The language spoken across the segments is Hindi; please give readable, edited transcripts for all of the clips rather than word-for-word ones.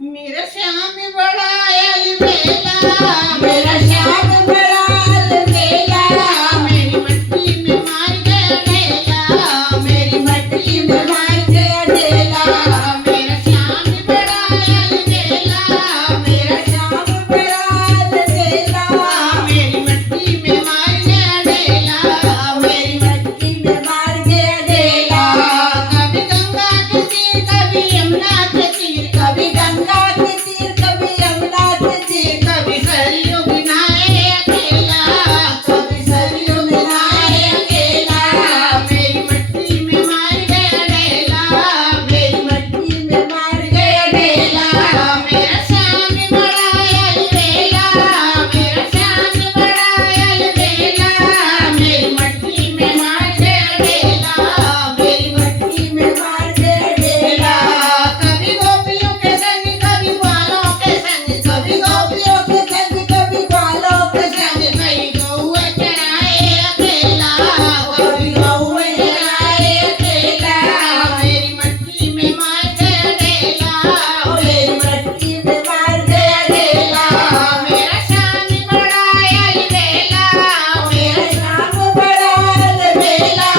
मेरा श्याम बड़ा अलबेला, मेरा श्याम बड़ा अलबेला, मेरी मट्टी में मार गया ढेला, मेरी मट्टी में मार गया ढेला। मेरा श्याम बड़ा अलबेला, मेरा श्याम बड़ा अलबेला, मेरी मट्टी में मार गया ढेला, मेरी मट्टी में मार गया ढेला। कभी गंगा के तीर कभी यमुना के तीर, कभी गंगा के तीर कभी यमुना के तीर, कभी सरयू बिनाए अकेला, कभी सरयू में नहाए अकेला। मेरी मट्टी में मार गया ढेला, मेरी मट्टी में मार गया ढेला। मेरा श्याम बड़ा अलबेला, मेरा श्याम बड़ा अलबेला, मेरी मट्टी में मार गया ढेला, मेरी मट्टी में मार गया ढेला। कभी गोपियों के संग कभी ग्वालों के संग, कभी गोपियों के संग कभी ग्वालों के संग, कभी गौए चराए अकेला, कभी गौए चराए अकेला। मेरी मट्टी में मार गया ढेला, मेरी मट्टी में मार गया ढेला। मेरा श्याम बड़ा अलबेला, मेरा श्याम बड़ा अलबेला,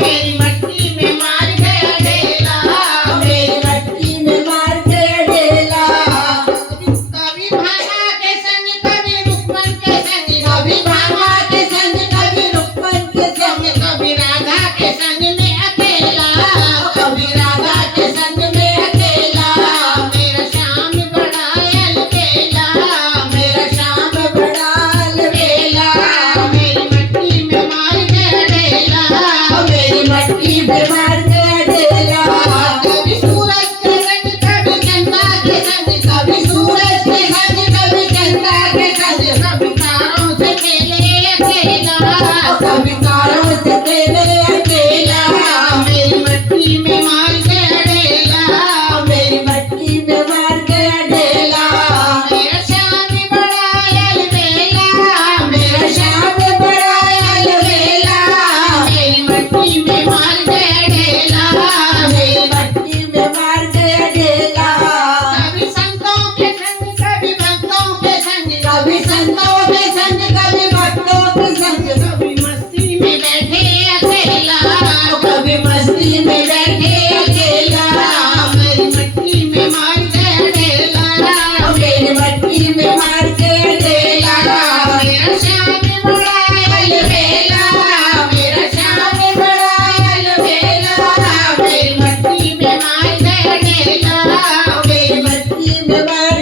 मेरी मट्टी में मार गया ढेला, मेरी मट्टी में मार गया ढेला। कभी भामा के संग कभी रुक्मन के संग, कभी भामा के संग कभी रुक्मन के संग, कभी राधा के संग में अकेला, कभी राधा के संग में अकेला। मेरा श्याम बड़ा अलबेला, मेरा श्याम बड़ा अलबेला, मेरी मट्टी में मार गया ढेला, मेरी मट्टी में मार गया ढेला। कभी सूरज के संग कभी चंदा के संग, कभी सूरज के संग कभी चंदा के संग, कभी तारों से खेले अकेला, कभी तारों से खेले अकेला। मेरी मट्टी में मार गया ढेला, मेरी मट्टी में मार गया ढेला। मेरा श्याम बड़ा अलबेला, मेरा श्याम बड़ा अलबेला, मेरी मट्टी में मार गया ढेला, मेरी मट्टी में मार गया ढेला। कभी संतों के संग कभी भक्तों के संग, कभी संतों के संग कभी भक्तों के संग, कभी मस्ती में बैठे अकेला, कभी मस्ती में बैठे अकेला। मेरी मट्टी में मार गया ढेला, मेरी मट्टी में मार गया ढेला। मेरा श्याम बड़ा अलबेला, मेरा श्याम बड़ा अलबेला, मेरी मट्टी में मार गया ढेला, मेरी मट्टी में मार